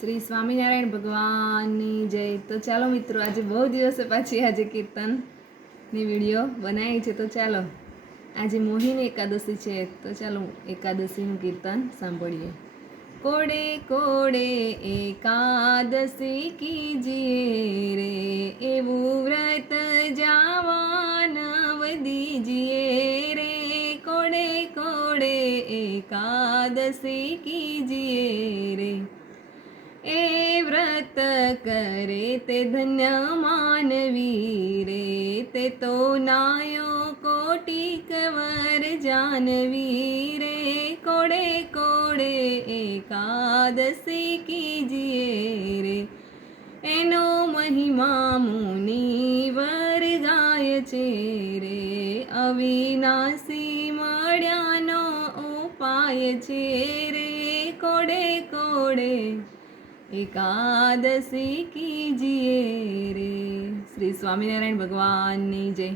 શ્રી સ્વામિનારાયણ ભગવાનની જય. તો ચાલો મિત્રો, આજે બહુ દિવસે પાછી આજે કીર્તનની વિડીયો બનાવી છે. તો ચાલો, આજે મોહિની એકાદશી છે, તો ચાલો એકાદશીનું કીર્તન સાંભળીએ. કોડે કોડે એકાદશી કીજીએ રે, એવું વ્રત જાવાન દીજીએ રે. કોડે કોડે એકાદશી કીજીએ રે, એ વ્રત કરે તે ધન્ય માનવી રે. તે તો નાયો કોટિક વર જાનવી રે. કોડે કોડે એકાદશી કીજીએ રે, એનો મહિમા મુનિવર ગાય છે રે. અવિનાશી મળ્યાનો ઉપાય છે રે. કોડે કોડે એકાદશી કીજીએ રે. શ્રી સ્વામિનારાયણ ભગવાનની જય.